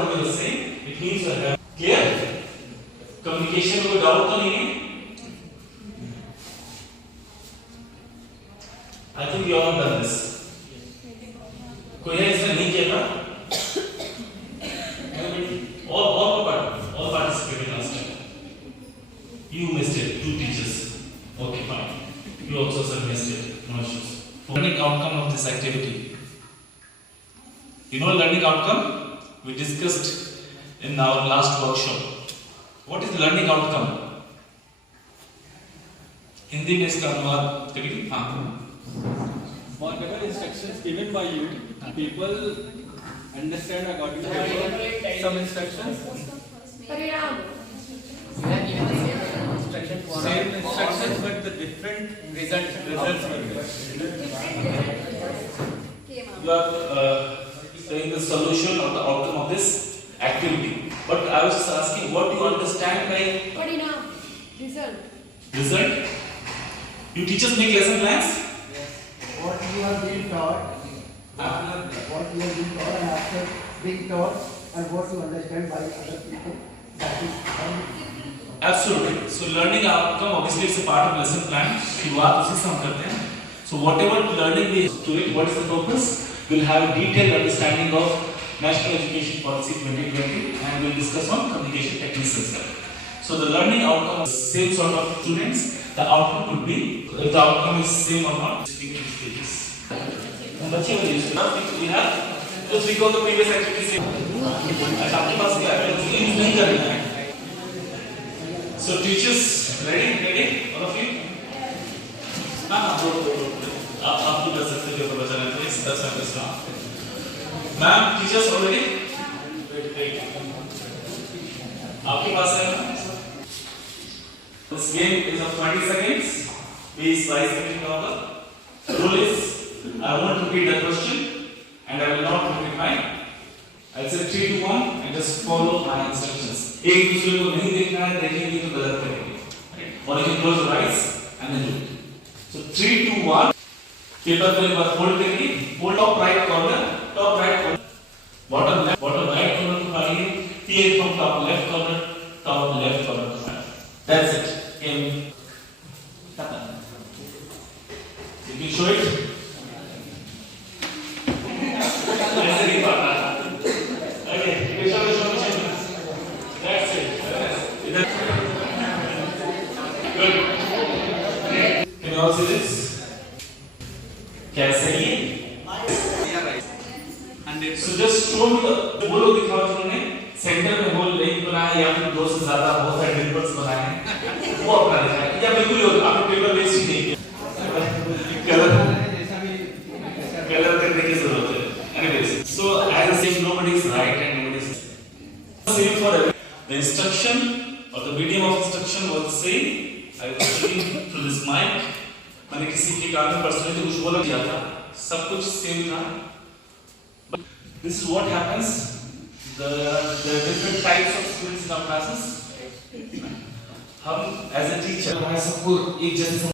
whatever you are saying, it means you have clear communication. कोई doubt तो नहीं है? I think you all have done this. कोई है इसने नहीं किया था? All participated last time. You missed it. 2 teachers. Okay, fine. You also sir missed it. No issues. Learning outcome of this activity. You know learning outcome? We discussed in our last workshop. What is learning outcome? Hindi में इसका अनुवाद करिए. हाँ. Whatever instructions given by you, people understand according to some instructions. Same instructions, but the different results will be. You are saying the solution or the outcome of this activity. But I was just asking, what do you understand by result? You teachers make lesson plans? What you are being taught, what you are being taught, and after being taught, and what you understand by other people, that is Absolutely. So learning outcome obviously it's a part of lesson plan. शुरुआत उसी से हम करते हैं. So whatever learning we do it, what is the purpose? We'll have a detailed understanding of National Education Policy 2020, and we'll discuss on communication techniques as well. So the learning outcome is same sort of students. The outcome could be if the outcome is same or not. Speaking stages. बच्चे वाले इसमें we have just recall the previous activity. आपके पास क्या है? Use नहीं करना है. So teachers, ready, all of you? हाँ, दो. आप तो कर सकते हो तो बचा लेते हैं. 10 मिनट का. Ma'am, teachers already? Wait. आपके पास है ना? This game is of 20 seconds. Please rise thinking over. The rule is, I won't repeat the question, and I will not repeat mine. I'll say 3, 2, 1, and just follow my instructions. एक दूसरे को नहीं देखना है, देखेंगे तो गलत करेंगे. Or you can close your eyes and then do it. So 3, 2, 1. Paper को एक बार फोल्ड करिए. Fold top right corner, bottom right corner को पाइए. Take from top left corner को पाइए. That's it. Game. You can show it. ऐसे नहीं पढ़ना. Okay. Show. That's it. Good. Can you all see this? कैसे ही? So just show me the वो लोग दिखाओ जिन्होंने सेंटर में होल नहीं बनाया या फिर 2 से ज़्यादा बहुत सारे डिम्पल्स बनाए हैं. वो अपना दिखाएं. या बिल्कुल ही आपने पेपर वेस्ट ही नहीं किया. कलर करने की जरूरत है. Anyways, so as I said, nobody is right and nobody is same for everyone. The instruction or the medium of instruction was the same. I was speaking through this mic. मैंने किसी के कान में personally कुछ बोला किया था. सब कुछ सेम था. But this is what happens. The different types of students in our classes. हम as a teacher हमारे सबको एक जैसे